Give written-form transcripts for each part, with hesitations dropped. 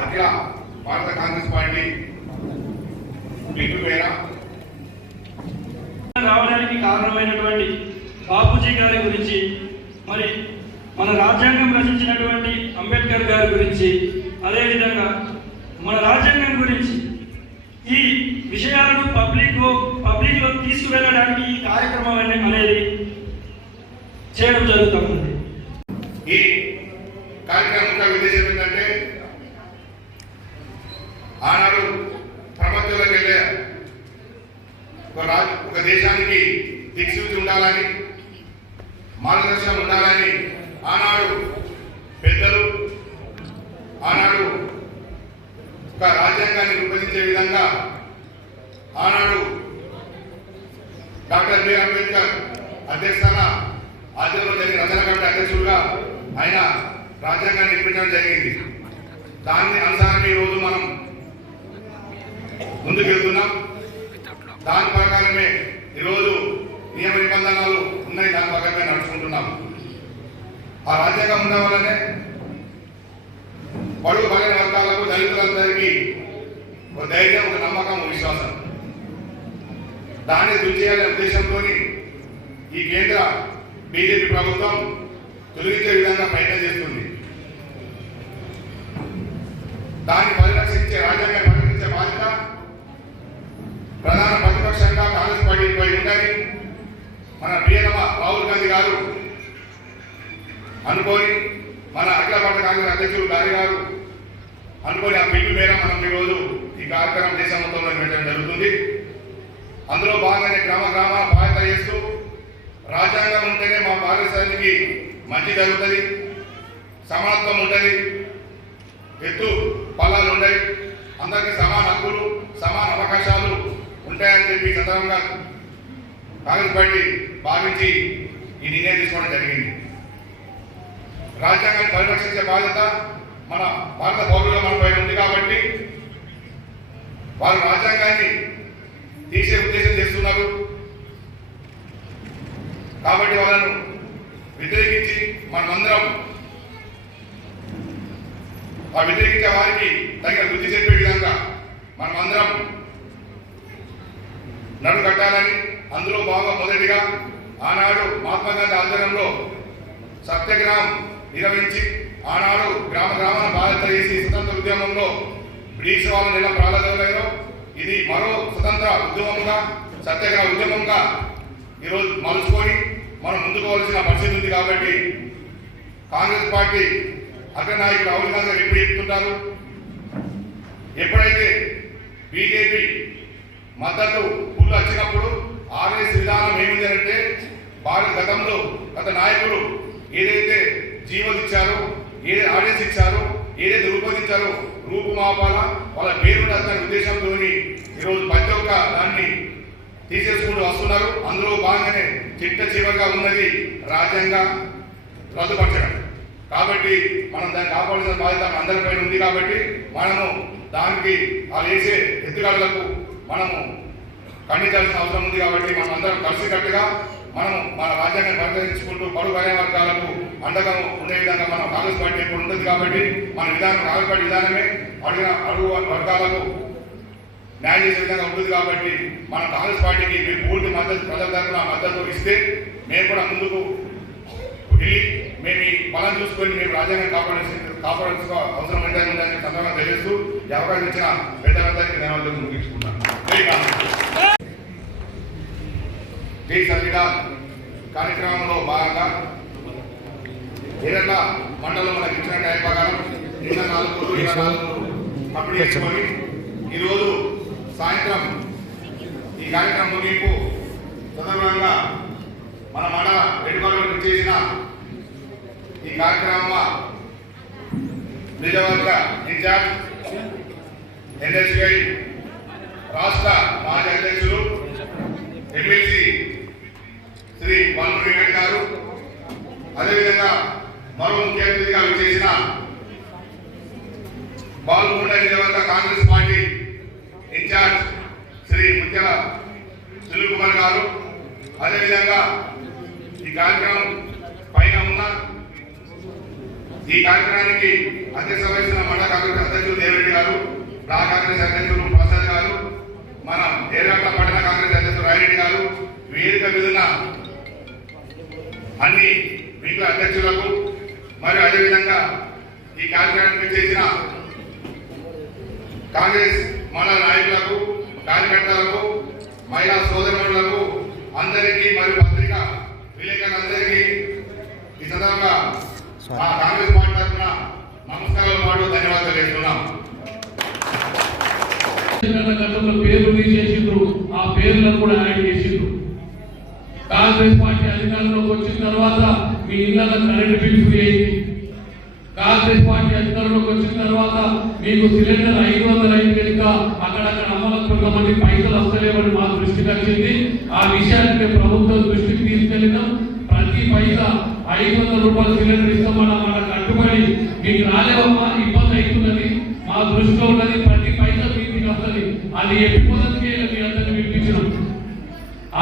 అఖిల భారత కాంగ్రెస్ పార్టీ పిలుపు మేర రావడానికి కారణమైనటువంటి బాపూజీ గారి గురించి, మరి మన రాజ్యాంగం రచించినటువంటి అంబేద్కర్ గారి గురించి, అదేవిధంగా మన రాజ్యాంగం గురించి ఈ విషయాలను పబ్లిక్లో తీసుకువెళ్ళడానికి ఈ కార్యక్రమం అనేది చేయడం జరుగుతుంది. ఈ కార్యక్రమం యొక్క ఉద్దేశం ఏంటంటే, ఆనాడు ప్రపంచంలోకి వెళ్ళే ఒక దేశానికి దిక్సూచి ఉండాలని, మార్గదర్శనం ఉండాలని ఆనాడు పెద్దలు ఆనాడు ఒక రాజ్యాంగాన్ని రూపొందించే విధంగా ఆనాడు డాక్టర్ బిఆర్ అంబేద్కర్ అధ్యక్షతన ఆధ్వర్యంలో జరిగిన రచన కమిటీ అధ్యక్షుడుగా ఆయన రాజ్యాంగాన్ని నిర్మించడం జరిగింది. దాన్ని అనుసారం ఈరోజు మనం ముందుకు వెళ్తున్నాం. దాని ప్రకారమే ఈరోజు నియమ నిబంధనలు ఉన్నాయి, దాని ప్రకారమే నడుచుకుంటున్నాం. ఆ రాజ్యాంగం ఉన్న వల్లనే బడుగు బలైన వర్గాలకు, దళితులందరికీ ఒక ధైర్యం, ఒక నమ్మకం, ఒక విశ్వాసం. దాన్ని దుర్చేయాలనే ఉద్దేశంతో ఈ కేంద్ర బీజేపీ ప్రభుత్వం తొలగించే విధంగా ప్రయత్నం చేస్తుంది. దాన్ని పరిరక్షించే, రాజ్యాంగాన్ని పరిరక్షించే బాధ్యత ప్రధాన ప్రతిపక్షంగా కాంగ్రెస్ పార్టీపై ఉందని మన ప్రియతమ రాహుల్ గాంధీ గారు అనుకోని, మన అఖిల భారత కాంగ్రెస్ అధ్యక్షుడు గారి గారు అనుకోని ఆ పిలుపు మేర మనం ఈరోజు ఈ కార్యక్రమం దేశం మొత్తంలో పెట్టడం జరుగుతుంది. అందులో భాగంగానే గ్రామ గ్రామాల బాధ్యత చేస్తూ, రాజ్యాంగం ఉంటేనే మా భారతదేశానికి మంచి జరుగుతుంది, సమానత్వం ఉంటుంది, ఎత్తు పల్లాలు ఉంటాయి, అందరికీ సమాన హక్కులు, సమాన అవకాశాలు ఉంటాయని చెప్పి సందర్భంగా కాంగ్రెస్ పార్టీ భావించి ఈ నిర్ణయం తీసుకోవడం జరిగింది. రాజ్యాంగాన్ని పరిరక్షించే బాధ్యత మన భారత పౌరులుగా మనపై ఉంది కాబట్టి వారు రాజ్యాంగాన్ని తీసే ఉద్దేశం చేస్తున్నారు. కాబట్టి వాళ్ళను వ్యతిరేకించి మనమందరం ఆ వ్యతిరేకించే వారికి తగిన బుద్ధి చెప్పే విధంగా మనమందరం నడు కట్టాలని, అందులో బాగా మొదటిగా ఆనాడు మహాత్మా గాంధీ ఆధ్వర్యంలో సత్యాగ్రహం నిర్వహించి ఆనాడు గ్రామ గ్రామాల బాధ్యత చేసి స్వతంత్ర ఉద్యమంలో బ్రిటిష్ వాళ్ళని ఎలా ప్రారంభించారో ఇది మరో స్వతంత్ర ఉద్యమంగా, సత్యాగ్రహ ఉద్యమంగా ఈరోజు మలుచుకొని మనం ముందుకోవాల్సిన పరిస్థితి ఉంది. కాబట్టి కాంగ్రెస్ పార్టీ అగ్ర నాయకులు రాహుల్ గాంధీ ఎప్పుడు చెప్తుంటారు, ఎప్పుడైతే బీజేపీ మద్దతు పుల్లు వచ్చినప్పుడు ఆర్ఎస్ విధానం ఏమిటి అంటే, భారత గతంలో గత నాయకులు ఏదైతే జీవోలు ఇచ్చారో, ఏదైతే ఆర్ఎస్ ఇచ్చారో, ఏదైతే రూపొందించారో రూపుమాపాల వాళ్ళ పేరు అనే ఉద్దేశంతో ఈరోజు ప్రతి ఒక్క దాన్ని తీసేసుకుంటూ వస్తున్నారు. అందులో భాగంగానే చిట్ట చివరిగా ఉన్నది రాజ్యాంగం రద్దుపరచడం. కాబట్టి మనం దాన్ని కాపాడాల్సిన బాధ్యత అందరిపైన ఉంది. కాబట్టి మనము దానికి ఆ వేసే ఎత్తుగడలకు మనము ఖండించాల్సిన అవసరం ఉంది. కాబట్టి మనం అందరం కలిసికట్టుగా మనము మన రాజ్యాంగాన్ని పరిరక్షించుకుంటూ బడుగు బలైన వర్గాలకు అండగా ఉండే విధంగా మనం కాంగ్రెస్ పార్టీ ఇప్పుడు ఉంటుంది. కాబట్టి మన విధానం కాంగ్రెస్ పార్టీ విధానమే అడుగు వర్గాలకు న్యాయం చేసే విధంగా ఉంటుంది. కాబట్టి మన కాంగ్రెస్ పార్టీకి మీరు పూర్తి మద్దతు, ప్రజల తరఫున మద్దతు ఇస్తే మేము కూడా ముందుకు వెళ్ళి మేము ఈ బలం చూసుకొని మేము రాజ్యాంగాన్ని కాపాడాల్సిన అవసరం ఎంతైనా ఉందని సందర్భంగా తెలుస్తూ ఈ అవకాశం ఇచ్చిన పెద్దలందరికీ ధన్యవాదాలు ముగించుకుంటాను. జై సంవిధాన్ కార్యక్రమంలో భాగంగా ఏదైనా మండలం మనకి ఇచ్చిన టైం ప్రకారం 24 కంప్లీట్ చేసుకొని ఈరోజు సాయంత్రం ఈ కార్యక్రమం ముగింపు సందర్భంగా మన మండల రెడ్డిగొండలో చేసిన ఈ కార్యక్రమం నిజవర్గ ఇన్ఛార్జ్ ఎన్ఎస్ఐ రాష్ట్ర మాజీ అధ్యక్షులు ఎమ్మెల్సీ శ్రీ వల్మూరి వెంకట్ గారు, అదేవిధంగా మరో ముఖ్య అతిథిగా విచ్చేసిన బాల్కొండ నియోజకవర్గ కాంగ్రెస్ పార్టీ ఇన్ఛార్జ్ శ్రీ ముత్యాల సునీల్ కుమార్ గారు, అదేవిధంగా ఈ కార్యక్రమం పైన ఉన్న ఈ కార్యక్రమానికి అధ్యక్ష వహిస్తున్న మండల కాంగ్రెస్ అధ్యక్షులు బ్లాక్ కాంగ్రెస్ అధ్యక్షులు ప్రసాద్ గారు, మన ఏర్గట్ల పట్టణ కాంగ్రెస్ అధ్యక్షులు రాయరెడ్డి గారు, వేదిక మీద ఉన్న అన్ని మిగతా అధ్యక్షులకు మరియు అదేవిధంగా ఈ కార్యక్రమానికి చేసిన కాంగ్రెస్ మండల నాయకులకు, కార్యకర్తలకు, మహిళా సోదరులకు అందరికీ మరియు పత్రిక విలేకరులందరికీ ఈ సందర్భంగా మా కాంగ్రెస్ పార్టీ తరఫున నమస్కారాలు పాటు ధన్యవాదాలు తెలియజేస్తున్నాం. గతంలో పేర్లు తీసేసిండ్రు, ఆ పేర్లను కూడా యాడ్ చేసిండ్రు. కాంగ్రెస్ పార్టీ అధికారంలోకి వచ్చిన తర్వాత మీ ఇళ్లలో కరెంటు బిల్లు ఫ్రీ అయింది. కాంగ్రెస్ పార్టీ అధికారంలోకి వచ్చిన తర్వాత మీకు సిలిండర్ 500 అయిన కనుక అక్కడక్కడ అమ్మలకు కొంతమంది పైసలు వస్తలేవని మా దృష్టికి వచ్చింది. ఆ విషయాన్ని మేము ప్రభుత్వం దృష్టికి తీసుకెళ్ళినాం. ప్రతి పైసా 500 రూపాయల సిలిండర్ ఇస్తామన్నా మన కట్టుబడి మీకు రాలేవమ్మా, ఇబ్బంది అవుతున్నది, మా దృష్టిలో ఉన్నది, ప్రతి పైసా మీకు వస్తుంది. అది ఎప్పిపోతుంది మీ అందరినీ వినిపించడం,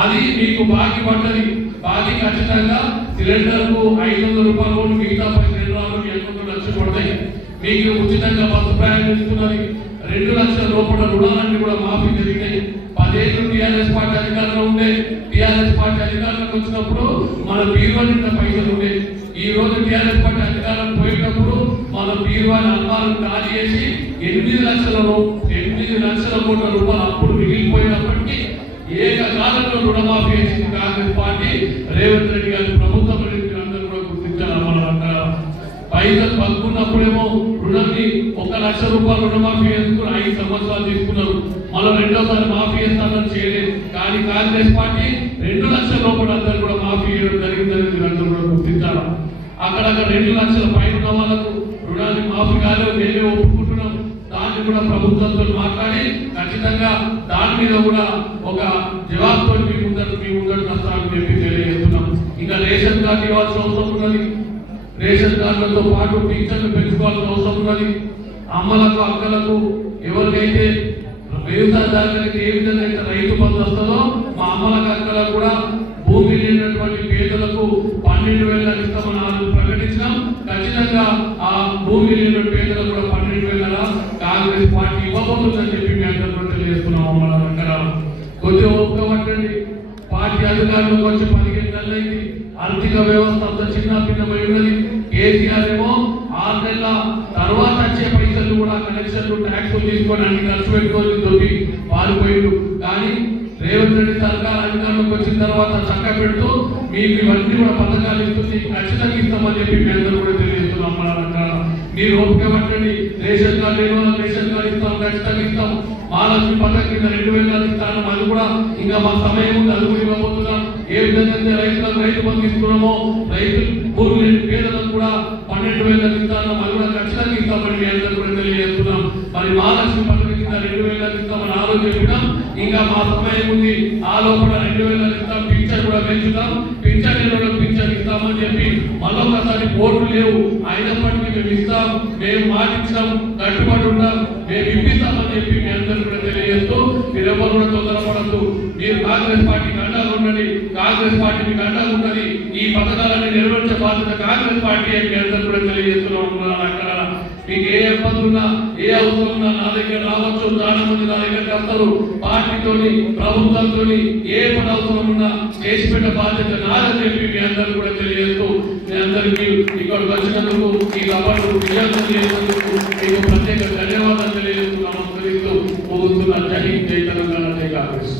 అది మీకు బాకీ పడ్డది. బాకీ ఖచ్చితంగా సిలిండర్కు 500 రూపాయలు, మిగతా 10 రాళ్ళు మీ అకౌంట్లో లక్షలు పడతాయి. మీకు ఉచితంగా బస్సు ప్రయాణం ఇస్తున్నది. 2 లక్షల రూపాయల రుణాలన్నీ కూడా మాఫీ జరిగినాయి. 10 ఏళ్ళు టీఆర్ఎస్ పార్టీ అధికారంలో ఉండే, టీఆర్ఎస్ పార్టీ అధికారంలోకి వచ్చినప్పుడు మన బీరువా నిండా పైసలు ఉండే. ఈ రోజు టీఆర్ఎస్ పార్టీ అధికారం పోయినప్పుడు మన బీరువాని అల్మాలను ఖాళీ చేసి 8 లక్షల కోట్ల రూపాయలు అప్పుడు మిగిలిపోయినప్పటికీ ఏకకాలంలో రుణమాఫీ చేసింది కాంగ్రెస్ పార్టీ. రేవంత్ రెడ్డి గారి ప్రభుత్వం అందరూ కూడా గుర్తించారు. మన పైసలు పట్టుకున్నప్పుడేమో రుణాన్ని 1 లక్ష రూపాయలు రుణమాఫీ చేసుకుని 5 సంవత్సరాలు తీసుకున్నారు. మళ్ళీ రెండోసారి మాఫీ చేస్తానని చేయలేదు. కానీ కాంగ్రెస్ పార్టీ 2 లక్షల రూపాయలు అందరూ కూడా మాఫీ చేయడం జరిగిందని అందరూ కూడా గుర్తించారు. అక్కడక్కడ 2 లక్షల పైన ఉన్న వాళ్ళకు రుణాన్ని మాఫీ కాలేదు, మేమే ఒప్పుకుంటున్నాం. దాన్ని కూడా ప్రభుత్వంతో మాట్లాడి ఖచ్చితంగా దాని మీద కూడా ఒక జవాబుతో మీ ముందరు వస్తామని చెప్పి తెలియజేస్తున్నాం. ఇంకా రేషన్ కార్డు ఇవ్వాల్సిన అవసరం ఉన్నది. రేషన్ కార్డులతో పాటు పింఛన్లు పెంచుకోవాల్సిన అవసరం ఉన్నది. అమ్మలకు, అక్కలకు, ఎవరికైతే వ్యవసాయదారులకి ఏ విధంగా అయితే రైతు బంధు వస్తుందో మా అమ్మలకు, అక్కలకు కూడా భూమి లేనటువంటి పేదలకు 12,000 ఇస్తామని ప్రకటించినాం. ఖచ్చితంగా ఆ భూమి లేని పేదలకు కూడా 12,000 కాంగ్రెస్ పార్టీ ఇవ్వబోతుందని చెప్పి మీ అందరూ కూడా తెలియజేస్తున్నాం. అమ్మల దగ్గర కొద్దిగా ఓపిక పట్టండి. పార్టీ అధికారంలోకి వచ్చి 15 నెలలైంది. ఆర్థిక వ్యవస్థ అంత చిన్న భిన్నమై ఉన్నది. కేసీఆర్ ఏమో 6 నెలల తర్వాత వచ్చే పైసలు కూడా కనెక్షన్లు, ట్యాక్సులు తీసుకొని అన్ని ఖర్చు పెట్టుకొని దొరికి పారిపోయిండు. కానీ రేవంత్ రెడ్డి సర్కార్ అధికారంలోకి వచ్చిన తర్వాత చక్క పెడుతూ మీకు ఇవన్నీ కూడా పథకాలు ఇస్తుంది, ఖచ్చితంగా ఇస్తామని చెప్పి మీ అందరూ కూడా తెలియజేస్తున్నాం. మీరు ఓపిక పట్టండి. రేషన్ కార్డు రేషన్ కార్డు ఇస్తాం, ఖచ్చితంగా ఇస్తాం. మహాలక్ష్మి పథకం కింద 2,000 ఇస్తాను, అది కూడా ఇంకా మా సమయం ఉంది, అది కూడా ఇవ్వబోతున్నాం. ఏ విధంగా రైతులకు రైతు బంధు ఇస్తున్నామో రైతు భూమి పేదలకు కూడా 12,000 ఇస్తాను, అది కూడా ఖచ్చితంగా ఇస్తామని మీ అందరూ కూడా తెలియజేస్తున్నాం. మరి మహాలక్ష్మి పథకం కింద 2,000 ఇస్తామని ఆలోచించాం. ఇంకా మా సమయం ఉంది, ఆ లోపల 2,000 ఇస్తాం. పింఛన్ కూడా పెంచుతాం, పింఛన్ ఇస్తామని చెప్పి మళ్ళొకసారి ఓట్లు లేవు అయినప్పటికీ మేము ఇస్తాం, మేము మాటించాం, కట్టుబడి ఉన్నాం, మేము ఇప్పిస్తామని చెప్పి మీ అందరూ కూడా తెలియజేస్తూ మీరెవరు కూడా తొందరపడద్దు. మీరు కాంగ్రెస్ పార్టీకి అండగా ఉండండి, కాంగ్రెస్ పార్టీ మీకు అండగా ఉన్నది. ఈ పథకాలన్నీ నెరవేర్చే బాధ్యత కాంగ్రెస్ పార్టీ అని మీ అందరూ కూడా తెలియజేస్తున్నాం. అక్కడ మీకు ఏ ఇబ్బంది ఉన్నా, ఏ అవసరం ఉన్నా నా దగ్గర రావచ్చు. చాలా మంది నా దగ్గరికి వస్తారు. పార్టీతోని, ప్రభుత్వంతో ఏ పని అవసరం ఉన్నా చేసి పెట్టే బాధ్యత నాదని చెప్పి మీ అందరూ కూడా తెలియజేస్తూ మీ అందరికీ ఇక్కడికి వచ్చినందుకు, ఈ సభకు విజయం చేసినందుకు మీకు ప్రత్యేక ధన్యవాదాలు తెలియజేస్తూ నమస్కరిస్తూ ముగుస్తున్న. జై హింద్, జై తెలంగాణ, జై కాంగ్రెస్.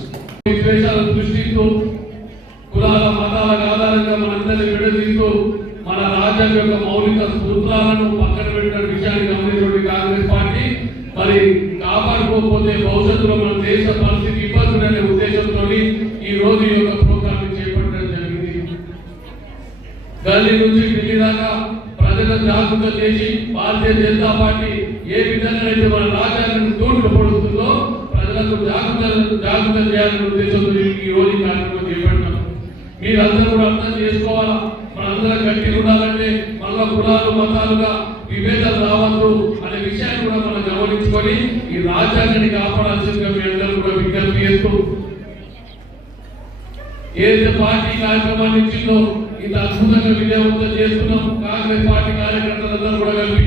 విద్వేషాలను సృష్టిస్తూ కులాల మతాల ఆధారంగా మనందరినీ విడదీస్తూ మన రాజ్యాంగ యొక్క మౌలిక సూత్రాలను పక్కన పెట్టిన విషయాన్ని గమనించిన కాంగ్రెస్ పార్టీ మరి కాపాడుకోకపోతే భవిష్యత్తులో మన దేశ పరిస్థితి ఇబ్బందులనే ఉద్దేశంతో ఈ రోజు ఈ యొక్క ప్రోగ్రామ్ చేపట్టడం జరిగింది. గల్లీ నుంచి ఢిల్లీ దాకా ప్రజలను జాగృతం చేసి భారతీయ జనతా పార్టీ ఏ విధంగా అయితే మన రాజ్యాంగాన్ని తూట్లు పడుతుందో ప్రజలకు జాగృతం చేయాలనే ఉద్దేశంతో ఈ రోజు కార్యక్రమం చేపట్టాం. మీరందరూ కూడా అర్థం చేసుకోవాలా, మనందరం గట్టిగా ఉండాలంటే మళ్ళా కులాలు మతాలుగా విభేదాలు రావద్దు అనే విషయాన్ని కూడా మనం గమనించుకొని ఈ రాజ్యాంగాన్ని కాపాడాల్సిందిగా మీ అందరూ కూడా విజ్ఞప్తి చేస్తూ ఏదైతే పార్టీ కార్యక్రమాన్ని ఇచ్చిందో ఇంత అద్భుతంగా విజయవంతం చేస్తున్నాం. కాంగ్రెస్ పార్టీ కార్యకర్తలందరూ కూడా కలిపి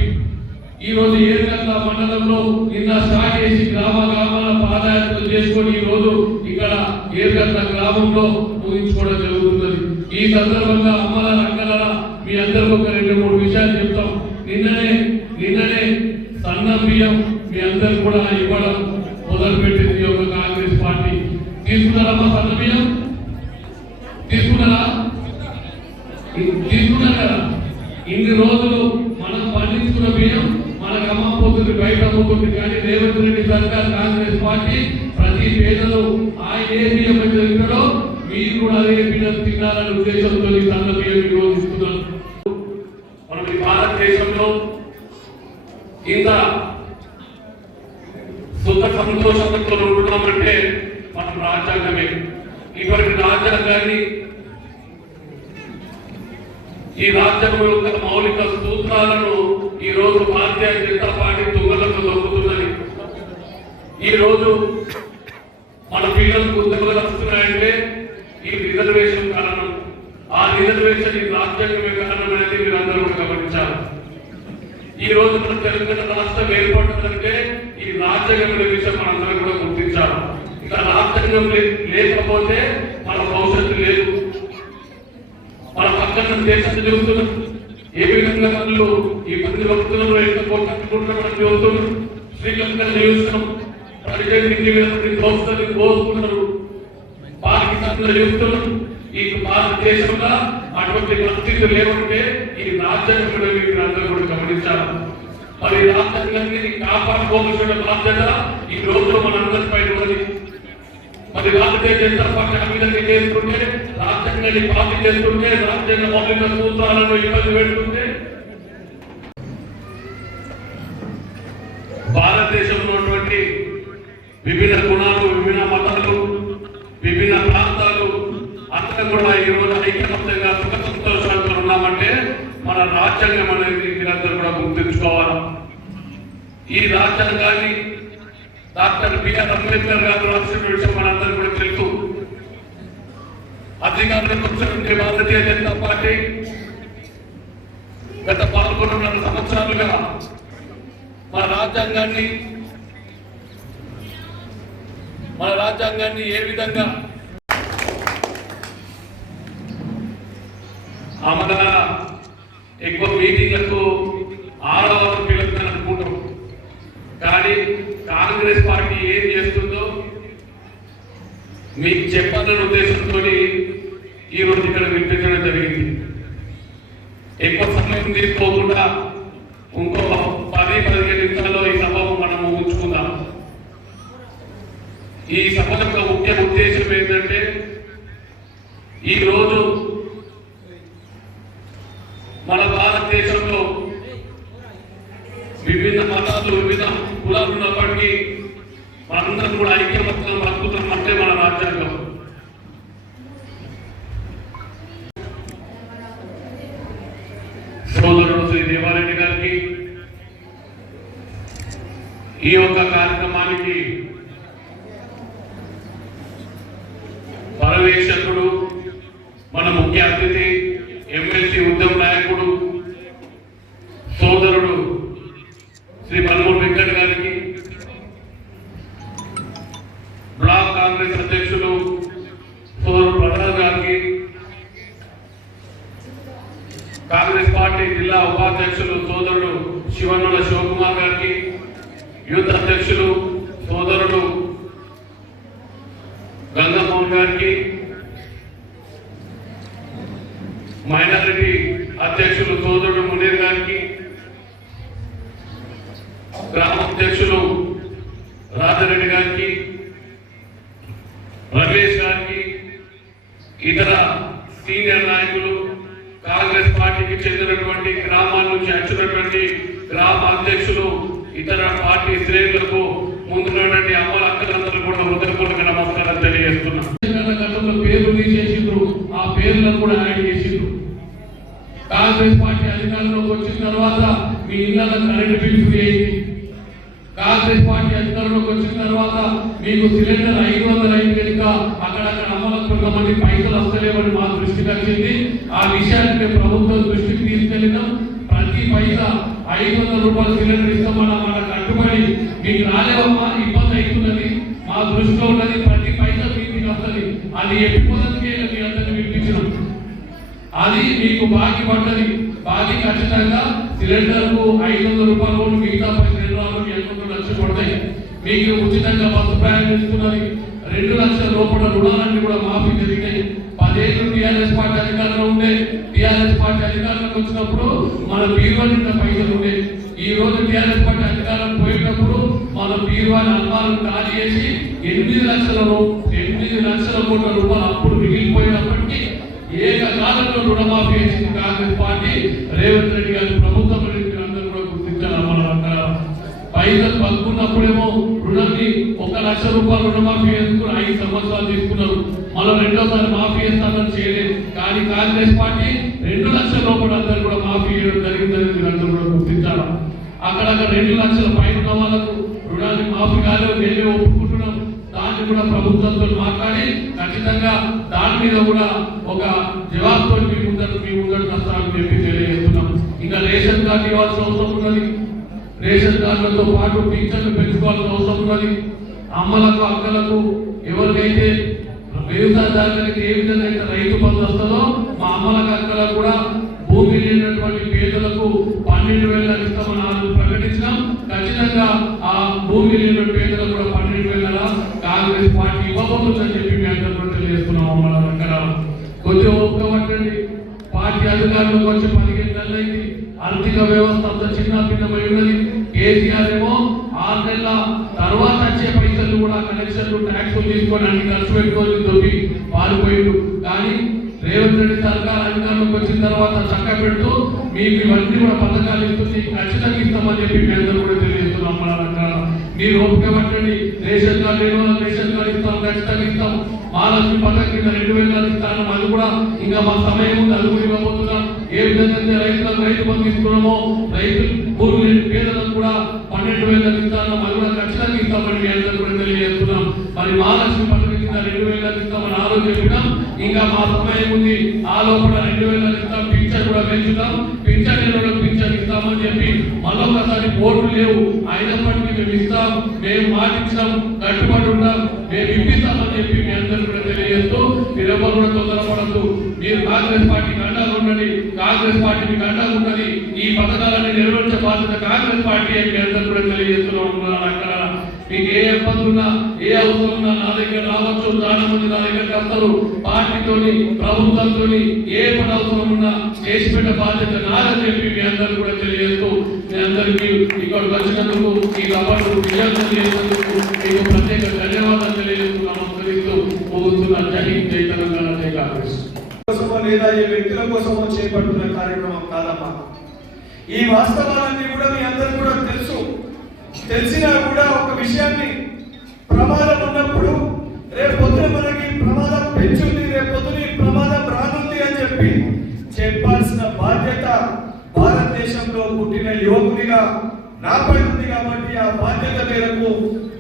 ఈ రోజు ఏరుగట్ల మండలంలో నిన్న స్టార్ట్ చేసి గ్రామాల పాదయాత్రలు చేసుకొని ఈ రోజు ఇక్కడ ఏరుగట్ల గ్రామంలో ముగించుకోవడం జరుగుతున్నది. ఈ సందర్భంగా అమ్మల అక్కల మీ అందరికీ ఒక 2-3 విషయాలు చెప్తాం. నిన్ననే సన్న బియ్యం మీ అందరు కూడా ఇవ్వడం మొదలుపెట్టింది ఈ యొక్క కాంగ్రెస్ పార్టీ. తీసుకున్నారమ్మా సన్న బియ్యం? తీసుకున్నారా కదా? ఇన్ని రోజులు మనం పండించుకున్న బియ్యం మనకు అమ్మపోతుంది, బయట అమ్ముతుంది. కానీ రేవంత్ రెడ్డి సర్కార్ కాంగ్రెస్ పార్టీ ప్రతి పేదలు ఆయన ఏ బియ్యం తింటాడో మీరు కూడా అదే బియ్యం తినాలనే ఉద్దేశంతో సన్న బియ్యం ఈరోజు ఇస్తున్నారు. మనం ఈ భారతదేశంలో ఇంత సుఖ సంతోషంతో ఉంటున్నామంటే మనం రాజ్యాంగమే. ఇటువంటి రాజ్యాంగాన్ని ఈ రాజ్యాంగం యొక్క మౌలిక సూత్రాలను ఈ రోజు భారతీయ జనతా పార్టీ తుంగలకు దొరుకుతున్నది. ఈ రోజు మన పిల్లలకు ఉద్యోగాలు వస్తున్నాయంటే ఈ రిజర్వేషన్ కారణం. ఆ రిజర్వేషన్ ఈ రాజ్యాంగమే కారణం అనేది మీరందరూ కూడా గమనించాలి. ఈ రోజు మన తెలంగాణ రాష్ట్రం ఏర్పడుతుందంటే ఈ రాజ్యాంగం విషయం మనందరం కూడా గుర్తించాలి. ఇక రాజ్యాంగం లేకపోతే మన భవిష్యత్తు లేదు. మన పక్కన దేశాన్ని చూస్తున్నాం, ఏ విధంగా వాళ్ళు ఈ మంది వస్తున్నారు, ఎంత కొట్టుకుంటున్నారు చూస్తున్నాం. శ్రీలంకను చూస్తున్నాం, పోస్తున్నారు. పాకిస్తాన్ చూస్తున్నాం. ఈ భారతదేశంలో అటువంటి పరిస్థితులు లేవంటే ఈ రాజ్యాంగం అందరూ కూడా గమనించాలి. మరి రాజ్యాంగాన్ని కాపాడుకోవాల్సిన బాధ్యత ఈ రోజు మనందరిపై ఉన్నది. మరి భారతీయ జనతా పార్టీ ఆ విధంగా చేస్తుంటే, రాజ్యాంగాన్ని పాలన చేస్తుంటే, రాజ్యాంగ మౌలిక సూత్రాలను ఇబ్బంది పెడుతుంటే భారతదేశంలో ఉన్నటువంటి విభిన్న గుణాలు, విభిన్న మతాలు, విభిన్న ప్రాంతాలు అంతా కూడా ఈ రోజు ఐక్యమత్యంగా సుఖ సంతోషాలతో ఉన్నామంటే మన రాజ్యాంగం అనేది మీరందరూ కూడా గుర్తుంచుకోవాలి. ఈ రాజ్యాంగాన్ని డాక్టర్ బిఆర్ అంబేద్కర్ గారు రాసిన విషయం మనందరూ కూడా తెలుసు. అధికారంలోకి వచ్చినటువంటి భారతీయ జనతా పార్టీ గత 11 సంవత్సరాలుగా మన రాజ్యాంగాన్ని ఏ విధంగా అమల ఎక్కువ మీటింగ్లకు ఆడవాళ్ళు పిలుపుతారు అనుకుంటాం. కానీ కాంగ్రెస్ పార్టీ ఏం చేస్తుందో మీకు చెప్పాలనే ఉద్దేశంతో ఈ రోజు ఇక్కడ వినిపించడం జరిగింది. ఎక్కువ సమయం తీసుకోకుండా ఇంకో 10-15 నిమిషాల్లో ఈ సభను మనం ముగించుకుందాం. ఈ సభ యొక్క ముఖ్య ఉద్దేశం ఏంటంటే ఈ రోజు మన భారతదేశంలో విభిన్న మతాలు, వివిధ కులాలు ఉన్నప్పటికీ మనందరం కూడా ఐక్యమత్యం బతుకుతాం అంటే మన రాజ్యాంగం. సోదరుడు శ్రీ దేవారెడ్డి గారికి ఈ యొక్క కార్యక్రమానికి పర్యవేక్షకుడు, మన ముఖ్య అతిథి, ఎమ్మెల్సీ ఉద్యమ నాయకుడు సోదరుడు శ్రీ బల్మూరు వెంకట్ గారికి, బ్లాక్ కాంగ్రెస్ అధ్యక్షులు సోదరుడు ప్రసాద్ గారికి, కాంగ్రెస్ పార్టీ జిల్లా ఉపాధ్యక్షులు సోదరుడు శివనుల శివకుమార్ గారికి, యూత్ అధ్యక్షులు సోదరుడు గంగామోహన్ గారికి, మైనారిటీ అధ్యక్షులు సోదరుడు మునీర్ గారికి, గ్రామ అధ్యక్షులు రాజారెడ్డి గారికి, రమేష్ గారికి, ఇతర సీనియర్ నాయకులు, కాంగ్రెస్ పార్టీకి చెందినటువంటి గ్రామాల నుంచి వచ్చినటువంటి గ్రామ అధ్యక్షులు, ఇతర పార్టీ శ్రేణులకు ముందున్నటువంటి అమ్మల అక్కలందరూ కూడా హృదయపూర్వక నమస్కారం తెలియజేస్తున్నాం. గతంలో పేర్లు తీసేసిండ్రు, ఆ పేర్లను కూడా యాడ్ చేసిండ్రు. కాంగ్రెస్ పార్టీ అధికారంలోకి వచ్చిన తర్వాత మీ ఇళ్లలో కరెంటు బిల్లు వేయింది. కాంగ్రెస్ పార్టీ అధికారంలోకి వచ్చిన తర్వాత మీకు సిలిండర్ 500 అయిన కనుక అక్కడక్కడ అమ్మలకు కొంతమంది పైసలు వస్తలేవని మా దృష్టికి వచ్చింది. ఆ విషయాన్ని మేము ప్రభుత్వం దృష్టికి తీసుకెళ్ళినాం. ప్రతి పైసా 500 రూపాయలు సిలిండర్ ఇస్తామన్నా మన కట్టుబడి మీకు రాలేవమ్మా ఇబ్బంది అవుతున్నది, మా దృష్టిలో ఉన్నది, ప్రతి పైసా మీకు వస్తుంది, అది ఎప్పుడందుకే మీ అందరినీ వినిపించడం, అది మీకు బాకీ పడ్డది. బాకీ ఖచ్చితంగా సిలిండర్కు 500 రూపాయలు, మిగతా పైసలు లక్షలు పడతాయి. మీకు ఉచితంగా బస్సు ప్రయాణం ఇస్తున్నది. 2 లక్షల రూపాయల రుణాలన్నీ కూడా మాఫీ జరిగినాయి. 10 ఏళ్ళు టీఆర్ఎస్ పార్టీ అధికారంలో ఉండే, టీఆర్ఎస్ పార్టీ అధికారంలోకి వచ్చినప్పుడు మన బీరువా నిండా పైసలు ఉండే. ఈ రోజు టీఆర్ఎస్ పార్టీ అధికారం పోయినప్పుడు మన బీరువాని అల్మాలను ఖాళీ చేసి 8 లక్షల కోట్ల రూపాయలు అప్పుడు మిగిలిపోయినప్పటికీ ఏకకాలంలో రుణమాఫీ చేసింది కాంగ్రెస్ పార్టీ. రేవంత్ రెడ్డి గారి ప్రభుత్వం అందరూ కూడా గుర్తించాలి. మన పైసలు పలుకున్నప్పుడేమో రుణాన్ని 1 లక్ష రూపాయలు రుణమాఫీ చేసుకుని 5 సంవత్సరాలు తీసుకున్నారు. మళ్ళీ రెండోసారి మాఫీ చేస్తామని చేయలేదు. కానీ కాంగ్రెస్ పార్టీ 2 లక్షల రూపాయలు అందరూ కూడా మాఫీ చేయడం జరిగిందని మీరు అందరూ కూడా గుర్తించాలి. అక్కడక్కడ 2 లక్షల పైన ఉన్న వాళ్ళకు రుణాన్ని మాఫీ కాలేదు, మేమే ఒప్పుకుంటున్నాం. దాన్ని కూడా ప్రభుత్వంతో మాట్లాడి ఖచ్చితంగా దాని మీద కూడా ఒక జవాబుతో మీ ముందరు వస్తామని చెప్పి తెలియజేస్తున్నాం. ఇంకా రేషన్ కార్డు ఇవ్వాల్సిన అవసరం ఉన్నది. రేషన్ కార్డులతో పాటు పింఛన్లు పెంచుకోవాల్సిన అవసరం ఉన్నది. అమ్మలకు అక్కలకు ఎవరికైతే వ్యవసాయదారులకు ఏ విధంగా అయితే రైతు బంధు వస్తుందో మా అమ్మలకు అక్కలకు కూడా భూమి లేనటువంటి పేదలకు 12,000 ఇస్తామని ప్రకటించినాం. ఖచ్చితంగా ఆ భూమి లేని పేదలకు కూడా 12,000 కాంగ్రెస్ పార్టీ ఇవ్వబోతుందని చెప్పి మేము అందరూ తెలియజేస్తున్నాం. అమ్మల దగ్గర కొద్దిగా ఓపిక పట్టండి. పార్టీ అధికారులకు వచ్చి 15 నెలలు అయింది. ఆర్థిక వ్యవస్థ అంతా చిన్న భిన్నమై ఉన్నది. కేసీఆర్ ఏమో 6 నెలల తర్వాత వచ్చే పైసలు కూడా కనెక్షన్లు ట్యాక్సులు తీసుకొని అన్ని ఖర్చు పెట్టుకొని దొరికి పారిపోయిండు. కానీ రేవంత్ రెడ్డి సర్కార్ అధికారంలోకి వచ్చిన తర్వాత చక్క పెడుతూ మీకు ఇవన్నీ కూడా పథకాలు ఇస్తుంది, ఖచ్చితంగా ఇస్తామని చెప్పి మీ అందరూ కూడా తెలియజేస్తున్నాం. మీరు ఓపిక పట్టండి. రేషన్ కార్డు రేషన్ కార్డు ఇస్తాం, ఖచ్చితంగా ఇస్తాం. మహాలక్ష్మి పథకం కింద 2,000 ఇస్తాను, అది కూడా ఇంకా మా సమయం ఉంది, అది కూడా ఇవ్వబోతున్నాం. ఏ విధంగా రైతులకు రైతు బంధు ఇస్తున్నామో రైతు భూమి పేదలకు కూడా 12,000 ఇస్తాను, అది కూడా ఖచ్చితంగా ఇస్తామని మీ అందరూ కూడా తెలియజేస్తున్నాం. మరి మహాలక్ష్మి పథకం కింద 2,000 ఇస్తామని ఆ రోజు చెప్పినాం. ఇంకా మా సమయం ఉంది, ఆ లోపల 2,000 ఇస్తాం. పింఛన్ కూడా పెంచుతాం, పింఛన్ ఇస్తామని చెప్పి మళ్ళొకసారి బోర్డు లేవు అయినప్పటికీ మేము ఇస్తాం, మేము మాటించాం, కట్టుబడి ఉన్నాం, మేము ఇప్పిస్తామని చెప్పి మీ అందరూ కూడా తెలియజేస్తూ మీరెవరు కూడా తొందరపడద్దు. మీరు కాంగ్రెస్ పార్టీకి అండగా ఉండండి, కాంగ్రెస్ పార్టీ మీకు అండగా ఉన్నది. ఈ పథకాలన్నీ నెరవేర్చే బాధ్యత కాంగ్రెస్ పార్టీ అని మీ అందరూ కూడా తెలియజేస్తున్నాం. అక్కడ మీకు ఏ ఇబ్బంది ఉన్నా ఏ అవసరం ఉన్నా నా దగ్గర రావచ్చు. చాలా మంది నా దగ్గరికి వస్తారు. పార్టీతోని ప్రభుత్వంతో ఏ పని అవసరం ఉన్నా చేసి పెట్టే బాధ్యత నాదని చెప్పి మీ అందరూ కూడా తెలియజేస్తూ మీ అందరికీ ఇక్కడ వచ్చినందుకు ఈ అవార్డు విజయం తెలియజేసినందుకు మీకు ప్రత్యేక ధన్యవాదాలు తెలియజేస్తూ నమస్కరిస్తూ ముగుస్తున్న జై హింద్, జై తెలంగాణ, జై కాంగ్రెస్. లేదా ఏ వ్యక్తుల కోసమో చేపడుతున్న కార్యక్రమం కాదమ్మా. ఈ వాస్తవాలన్నీ కూడా మీ అందరికీ కూడా తెలుసు. తెలిసినా కూడా ఒక విషయాన్ని ప్రమాదం ఉన్నప్పుడు రేపు పొద్దున మనకి ప్రమాదం పెంచుంది, రేపు పొద్దున ప్రమాదం రానుంది అని చెప్పి చెప్పాల్సిన బాధ్యత భారతదేశంలో పుట్టిన యువకునిగా నాపై ఉంది. కాబట్టి ఆ బాధ్యత మేరకు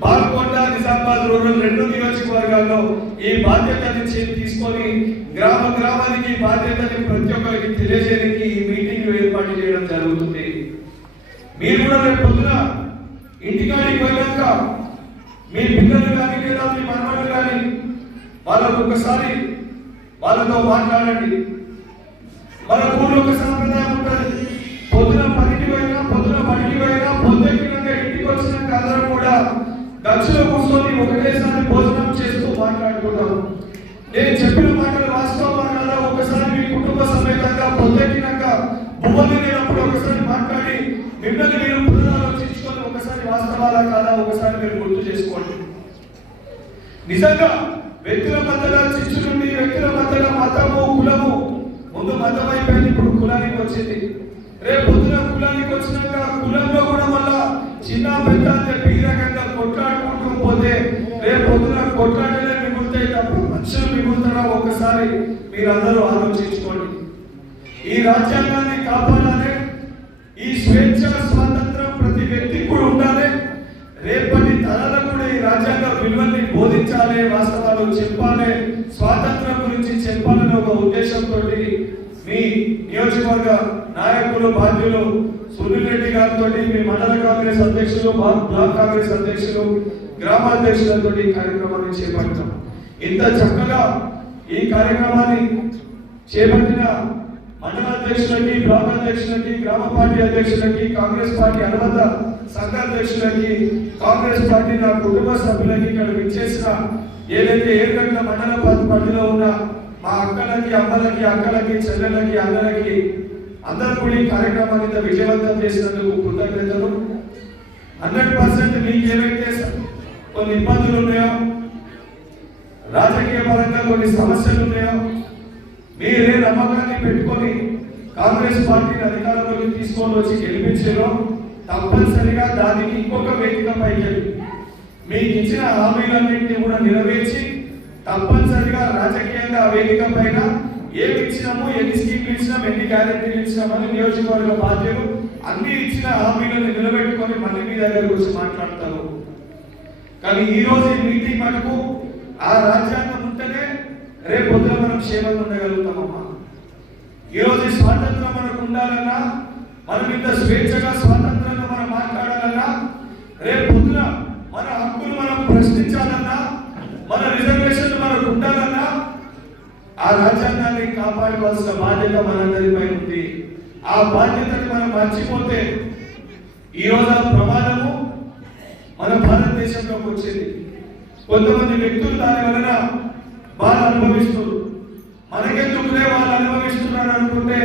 బాల్కొండ, నిజామాబాద్ రూరల్ 2 నియోజకవర్గాల్లో ఈ బాధ్యతని తీసుకొని గ్రామానికి బాధ్యతని ప్రతి ఒక్కరికి తెలియజేయడానికి ఈ మీటింగ్ ఏర్పాటు చేయడం జరుగుతుంది. మీరు కూడా రేపు పొద్దున ఇంటికాడికి పోయాక మీ పిల్లలు కానీ లేదా మీ మనవళ్ళు కానీ వాళ్ళకు ఒకసారి వాళ్ళతో మాట్లాడండి. మన ఊళ్ళో ఒక సాంప్రదాయం ఉంటుంది. పొద్దున పనికి పోయినా పొద్దున బడికి పోయినా పొద్దుకినాక ఇంటికి వచ్చినాక అందరం కూడా గచ్చులో కూర్చొని ఒకటేసారి భోజనం చేస్తూ మాట్లాడుకుంటాం. నేను చెప్పిన మాటలు వాస్తవం కాదా ఒకసారి మీ కుటుంబ సమేతంగా పొద్దుకినాక బొమ్మలు లేనప్పుడు ఒకసారి మాట్లాడి మిమ్మల్ని మీరు పునరాలోచించుకొని ఒకసారి వాస్తవాలా కాదా ఒకసారి మీరు గుర్తు చేసుకోండి. నిజంగా వ్యక్తుల మధ్యలో చిచ్చు నుండి వ్యక్తుల మధ్యలో మతము కులము ముందు మతం అయిపోయింది, ఇప్పుడు కులానికి వచ్చింది. రేపు పొద్దున కులానికి వచ్చినాక కులంలో కూడా మళ్ళా చిన్న పెద్ద అని చెప్పి ఈ రకంగా కొట్లాడుకుంటూ పోతే రేపు పొద్దున కొట్లాడలే మిగులుతాయి తప్ప మనుషులు మిగులుతారా ఒకసారి మీరందరూ ఆలోచించుకోండి. ఈ రాజ్యాంగాన్ని కాపాడాలి, ఈ స్వేచ్ఛ స్వాతంత్రం ప్రతి వ్యక్తికి కూడా ఉండాలి. రేపటి తరాలకు కూడా ఈ రాజ్యాంగ విలువల్ని బోధించాలి, వాస్తవాలు చెప్పాలి, స్వాతంత్రం గురించి చెప్పాలని ఒక ఉద్దేశంతో మీ నియోజకవర్గ నాయకులు బాధ్యులు సునీల్ రెడ్డి గారు గారితో, మీ మండల కాంగ్రెస్ అధ్యక్షులు, బ్లాక్ కాంగ్రెస్ అధ్యక్షులు, గ్రామాధ్యక్షులతో ఈ కార్యక్రమాన్ని చేపట్టాం. ఇంత చక్కగా ఈ కార్యక్రమాన్ని చేపట్టిన మండల అధ్యక్షులకి, బ్లాక్ అధ్యక్షులకి, గ్రామ పార్టీ అధ్యక్షులకి, కాంగ్రెస్ పార్టీ అనుబంధ సంఘ అధ్యక్షులకి, కాంగ్రెస్ పార్టీ నా కుటుంబ సభ్యులకి, ఇక్కడ విచ్చేసిన ఏదైతే ఏడుగంటల మండల పరిధిలో ఉన్న మా అక్కలకి, అమ్మలకి, అక్కలకి, చెల్లెలకి, అన్నలకి అందరూ కూడా ఈ కార్యక్రమాన్ని విజయవంతం చేసినందుకు కృతజ్ఞతలు. 100% మీకు ఏవైతే కొన్ని ఇబ్బందులు ఉన్నాయో, రాజకీయ పరంగా కొన్ని సమస్యలు ఉన్నాయో, మీరే నమ్మకాన్ని పెట్టుకొని కాంగ్రెస్ పార్టీని అధికారంలోకి తీసుకొని వచ్చి గెలిపించారో తప్పనిసరిగా దానికి ఇంకొక వేదిక పైకి మీకు ఇచ్చిన హామీలన్నింటినీ కూడా నెరవేర్చి తప్పనిసరిగా రాజకీయంగా ఆ వేదిక పైన ఏమి ఇచ్చినాము, ఎన్ని స్కీమ్లు ఇచ్చినాము, ఎన్ని గ్యారెంటీలు ఇచ్చినామని నియోజకవర్గ బాధ్యులు అన్ని ఇచ్చిన హామీలను నిలబెట్టుకొని మళ్ళీ మీ దగ్గర గురించి మాట్లాడతారు. కానీ ఈ రోజు ఈ మీటింగ్ మనకు ఆ రాజ్యాంగం ఉంటేనే రేపు పొద్దున మనం క్షేమంగా ఉండగలుగుతామమ్మా. ఈ రోజు స్వాతంత్రం మనకు ఉండాలన్నా, మనం ఇంత స్వేచ్ఛగా స్వాతంత్రంగా మనం మాట్లాడాలన్నా, రేపు పొద్దున మన హక్కులు మనం ప్రశ్నించాలన్నా, మన రిజర్వేషన్లు మనకు ఉండాలన్నా ఆ రాజ్యాంగాన్ని కాపాడుకోవాల్సిన బాధ్యత మనందరిపై ఉంది. ఆ బాధ్యతని మనం మర్చిపోతే ఈ రోజు ఆ ప్రమాదము మన భారతదేశంలోకి వచ్చింది. కొంతమంది వ్యక్తులు దాని వలన బాధ అనుభవిస్తున్నారు. మనకెందుకులే వాళ్ళు అనుభవిస్తున్నారు అనుకుంటే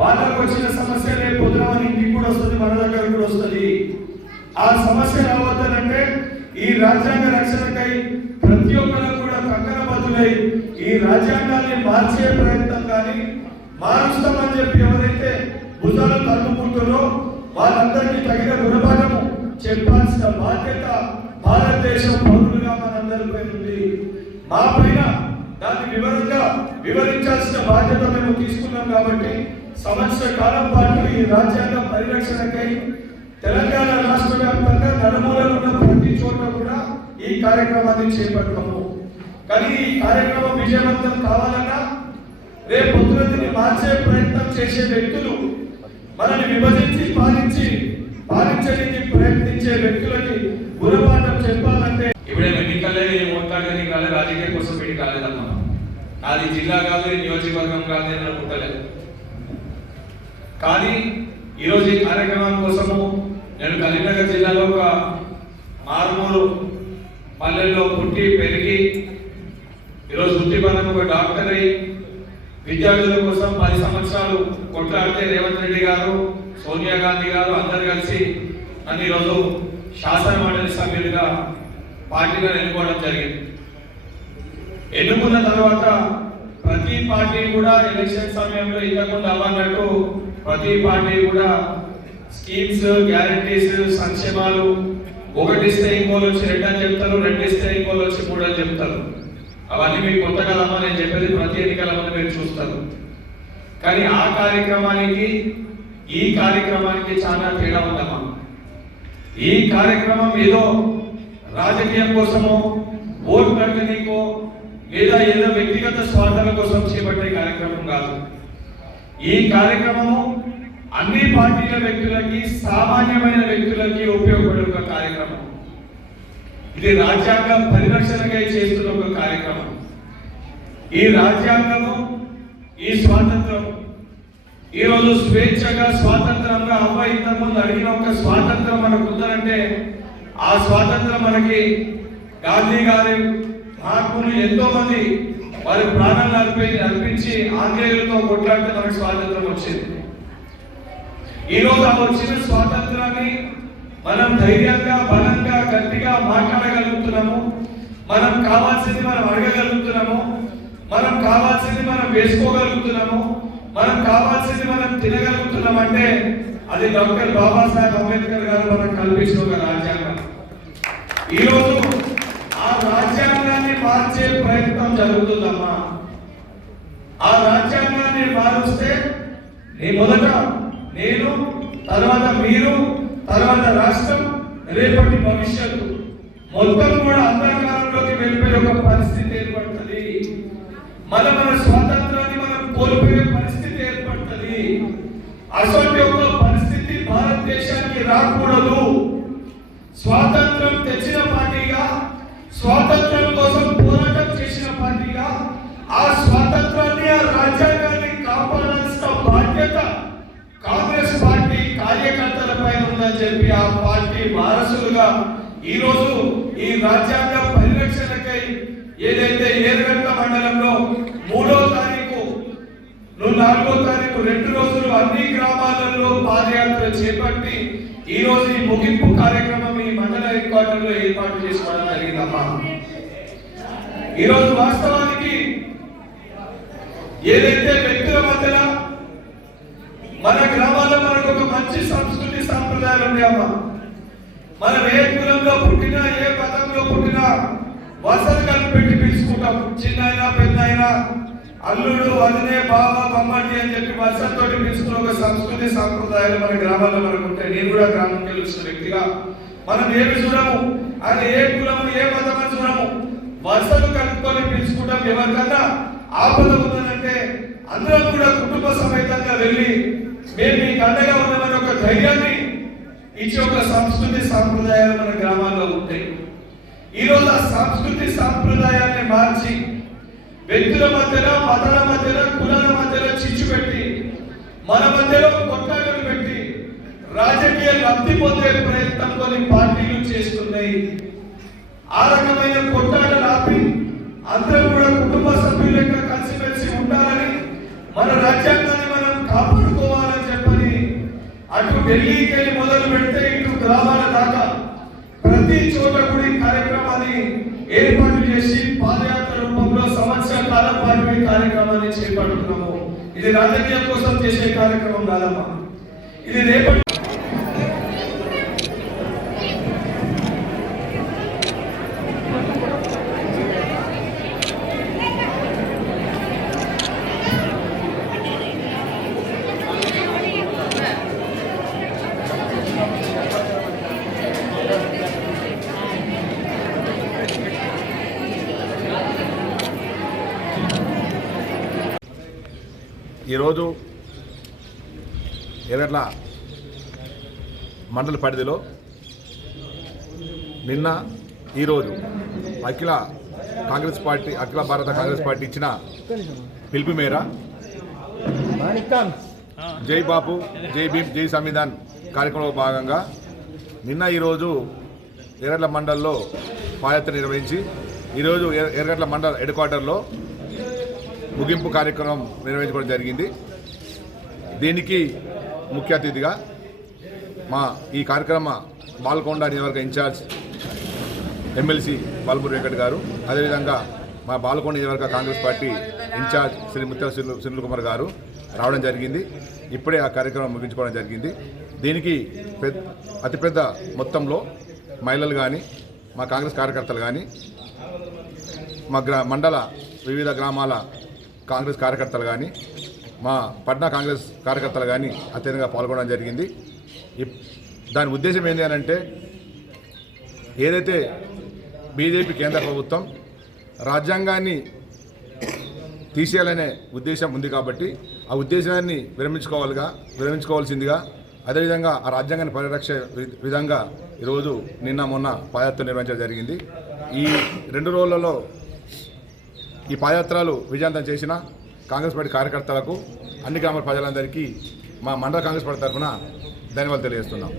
వాళ్ళకు వచ్చిన సమస్య రేపు పొద్దున మన ఇంటికి కూడా వస్తుంది, మన దగ్గర కూడా వస్తుంది. ఆ సమస్య రావద్దనంటే ఈ రాజ్యాంగ రక్షణకై ప్రతి ఒక్కరు కూడా కంకణబద్ధులై ఈ రాజ్యాంగాన్ని మార్చే ప్రయత్నం కానీ మారుస్తామని చెప్పి ఎవరైతే భుజాలు తరుముకుంటారో వాళ్ళందరికీ తగిన గుణపాఠము చెప్పాల్సిన బాధ్యత భారతదేశం పౌరులుగా మనందరిపై ఉంది. మా పైన దాన్ని వివరంగా వివరించాల్సిన బాధ్యత మేము తీసుకున్నాం. కాబట్టి సంవత్సర కాలం పాటు ఈ రాజ్యాంగ పరిరక్షణకై తెలంగాణ రాష్ట్ర వ్యాప్తంగా నలుమూలలో ఉన్న ప్రతి చోట కూడా ఈ కార్యక్రమాన్ని చేపట్టాము. కానీ ఈ కార్యక్రమం విజయవంతం కావాలన్నా రేపు పొద్దున మార్చే ప్రయత్నం చేసే వ్యక్తులు, మనల్ని విభజించి పాలించడానికి ప్రయత్నించే వ్యక్తులకి గుణపాఠం చెప్పాలంటే ఇప్పుడే ఎన్నికలే ఓట్లాడని కాలే, రాజకీయ కోసం పెట్టి కాలేదమ్మా. నాది జిల్లా కాదు, నియోజకవర్గం కాదు, నేను పుట్టలేదు. కానీ ఈరోజు ఈ కార్యక్రమం కోసము నేను కరీంనగర్ జిల్లాలో ఒక మారుమూరు పల్లెల్లో పుట్టి పెరిగి ఈరోజు వృత్తిపరంగా ఒక డాక్టర్ అయి విద్యార్థుల కోసం 10 సంవత్సరాలు కొట్లాడితే రేవంత్ రెడ్డి గారు, సోనియా గాంధీ గారు అందరు కలిసి నన్ను ఈరోజు శాసన మండలి సభ్యులుగా పార్టీలో ఎన్నుకోవడం జరిగింది. ఎన్నుకున్న తర్వాత ప్రతి పార్టీ కూడా ఎలక్షన్ సమయంలో ఇంతకుముందు అవ్వన్నట్టు ప్రతి పార్టీ కూడా స్కీమ్స్, గ్యారంటీస్, సంక్షేమాలు ఒకటిస్తే ఇంకోళ్ళు వచ్చి 2 అని చెప్తారు, 2 ఇస్తే ఇంకోళ్ళు వచ్చి 3 అని చెప్తారు. అవన్నీ మీకు కొత్త కదమ్మా, నేను చెప్పేది ప్రతి ఎన్నికల ముందు మీరు చూస్తారు. కానీ ఆ కార్యక్రమానికి ఈ కార్యక్రమానికి చాలా తేడా ఉందమ్మా. ఈ కార్యక్రమం ఏదో రాజకీయం కోసమో, ఓటు అడగనీకో లేదా ఏదో వ్యక్తిగత స్వార్థాల కోసం చేపట్టే కార్యక్రమం కాదు. ఈ కార్యక్రమము అన్ని పార్టీల వ్యక్తులకి, సామాన్యమైన వ్యక్తులకి ఉపయోగపడే ఒక కార్యక్రమం. ఇది రాజ్యాంగ పరిరక్షణకై చేస్తున్న ఒక కార్యక్రమం. ఈ రాజ్యాంగము, ఈ స్వాతంత్రం ఈరోజు స్వేచ్ఛగా స్వాతంత్రంగా అవ్వ ఇంతకుముందు అడిగిన ఒక స్వాతంత్రం మనకు ఉందంటే ఆ స్వాతంత్రం మనకి గాంధీ గారి మహాత్ములు ఎంతో మంది వారి ప్రాణాలను అర్పించి ఆంగ్లేయులతో కొట్లాడితే మనకు స్వాతంత్రం వచ్చింది. ఈరోజు ఆ వచ్చిన స్వాతంత్రాన్ని మనం ధైర్యంగా, బలంగా, గట్టిగా మాట్లాడగలుగుతున్నాము. మనం కావాల్సింది మనం అడగగలుగుతున్నాము. మనం కావాల్సింది మనం వేసుకోగలుగుతున్నాము. మనం కావాల్సింది మనం తినగలుగుతున్నాం అంటే అది డాక్టర్ బాబాసాహెబ్ అంబేద్కర్ గారు మనకు కల్పించిన ఒక రాజ్యాంగం. ఈరోజు ఆ రాజ్యాంగాన్ని మార్చే ప్రయత్నం జరుగుతుందమ్మా. ఆ రాజ్యాంగాన్ని మారుస్తే మొదట నేను, తర్వాత మీరు, తర్వాత రాష్ట్రం, రేపటి భవిష్యత్తు మొత్తం కూడా అంధకారంలోకి వెళ్ళిపోయే ఒక పరిస్థితి ఏర్పడుతుంది. మన స్వాతంత్రాన్ని మనం కోల్పోయే పరిస్థితి ఏర్పడుతుంది. అసలు ఒక పరిస్థితి భారతదేశ రాకూడదు. స్వాతంత్రం తెచ్చిన పార్టీగా, స్వాతంత్రం కోసం పోరాటం చేసిన పార్టీగా ఆ స్వాతంత్రాన్ని, ఆ రాజ్యాంగాన్ని కాపాడాల్సిన బాధ్యత కాంగ్రెస్ పార్టీ కార్యకర్తలపై ఉందని చెప్పి ఆ పార్టీ వారసులుగా ఈరోజు ఈ రాజ్యాంగ పరిరక్షణకై ఏదైతే ఏరుగట్ల మండలంలో 3వ తారీఖు 4వ తారీఖు 2 రోజులు అన్ని గ్రామాలలో పాదయాత్ర చేపట్టి ఈ రోజు ఈ ముగింపు కార్యక్రమం ఈ మండల హెడ్ క్వార్టర్ లో ఏర్పాటు చేసుకోవడం జరిగిందమ్మా. ఈ రోజు వాస్తవానికి ఏదైతే వ్యక్తుల మధ్యన మన గ్రామాల్లో మనకు ఒక మంచి సంస్కృతి సాంప్రదాయాలు ఉన్నాయమ్మా. మనం ఏ కులంలో పుట్టినా, ఏ పదంలో పుట్టినా వసతి కలిపి పెట్టి పిలుచుకుంటాం. చిన్నైనా పెద్దయినా, అల్లుడు, వదినే, బావ, బొమ్మటి అని చెప్పి వసతితో పిలుచుకున్న ఒక సంస్కృతి సాంప్రదాయాలు మన గ్రామాల్లో మనకు ఉంటాయి. నేను కూడా గ్రామంకి వెళ్ళొచ్చిన వ్యక్తిగా మనం ఏమి చూడము, ఆయన ఏ కులము ఏ మతం అని చూడము, వసతులు కలుపుకొని పిలుచుకుంటాం. ఎవరికన్నా ఆపద ఉందనంటే అందరం కూడా కుటుంబ సమేతంగా వెళ్ళి మేము మీకు అండగా ఉన్నామని ఒక ధైర్యాన్ని ఇచ్చే ఒక సంస్కృతి సాంప్రదాయాలు మన గ్రామాల్లో ఉంటాయి. ఈరోజు ఆ సంస్కృతి సాంప్రదాయాన్ని మార్చి వ్యక్తుల మధ్యలో, మతాల మధ్యలో, కులాల మధ్యలో చిచ్చు పెట్టి మన మధ్యలో కొట్లాటలు పెట్టి రాజకీయ లబ్ధి పొందే ప్రయత్నం కొన్ని పార్టీలు చేస్తున్నాయి. ఆ రకమైన కొట్లాటలు ఆపి అందరూ కూడా కుటుంబ సభ్యులుగా కలిసిమెలిసి ఉండాలని, మన రాజ్యాంగాన్ని మనం కాపాడుకోవాలని చెప్పని అటు ఢిల్లీకి వెళ్ళి మొదలు పెడితే ఇటు గ్రామాల దాకా ప్రతి చోట కూడా ఈ కార్యక్రమాన్ని ఏర్పాటు చేసి పాదయాత్ర రూపంలో సంవత్సర కాలం పాటు ఈ కార్యక్రమాన్ని చేపడుతున్నాము. ఇది రాజకీయం కోసం చేసే కార్యక్రమం కాదమ్మా. ఇది రేపటి ఈరోజు ఎర్రట్ల మండల పరిధిలో నిన్న ఈరోజు అఖిల భారత కాంగ్రెస్ పార్టీ ఇచ్చిన పిలుపు మేర జై బాపు, జై భీమ్, జై సంవిధాన్ కార్యక్రమంలో భాగంగా నిన్న ఈరోజు ఎర్రట్ల మండల్లో పాదయాత్ర నిర్వహించి ఈరోజు ఎర్రట్ల మండల హెడ్ క్వార్టర్లో ముగింపు కార్యక్రమం నిర్వహించుకోవడం జరిగింది. దీనికి ముఖ్య అతిథిగా ఈ కార్యక్రమ బాల్కొండ నియోజకవర్గ ఇన్ఛార్జ్ ఎమ్మెల్సీ బాలపూరి వెంకట్ గారు, అదేవిధంగా మా బాల్కొండ నియోజకవర్గ కాంగ్రెస్ పార్టీ ఇన్ఛార్జ్ శ్రీ ముత్యాల సునీల్ కుమార్ గారు రావడం జరిగింది. ఇప్పుడే ఆ కార్యక్రమం ముగించుకోవడం జరిగింది. దీనికి అతిపెద్ద మొత్తంలో మహిళలు కానీ, మా కాంగ్రెస్ కార్యకర్తలు కానీ, మా మండల వివిధ గ్రామాల కాంగ్రెస్ కార్యకర్తలు కానీ, మా పట్నా కాంగ్రెస్ కార్యకర్తలు కానీ అత్యధికంగా పాల్గొనడం జరిగింది. దాని ఉద్దేశం ఏంటి అని అంటే, ఏదైతే బీజేపీ కేంద్ర ప్రభుత్వం రాజ్యాంగాన్ని తీసేయాలనే ఉద్దేశం ఉంది కాబట్టి ఆ ఉద్దేశాన్ని విరమించుకోవాల్సిందిగా, అదేవిధంగా ఆ రాజ్యాంగాన్ని పరిరక్షే విధంగా ఈరోజు నిన్న మొన్న పాదయాత్ర నిర్వహించడం జరిగింది. ఈ 2 రోజులలో ఈ పాదయాత్రలు విజయవంతం చేసిన కాంగ్రెస్ పార్టీ కార్యకర్తలకు, అన్ని గ్రామాల ప్రజలందరికీ మా మండల కాంగ్రెస్ పార్టీ తరఫున ధన్యవాదాలు తెలియజేస్తున్నాం.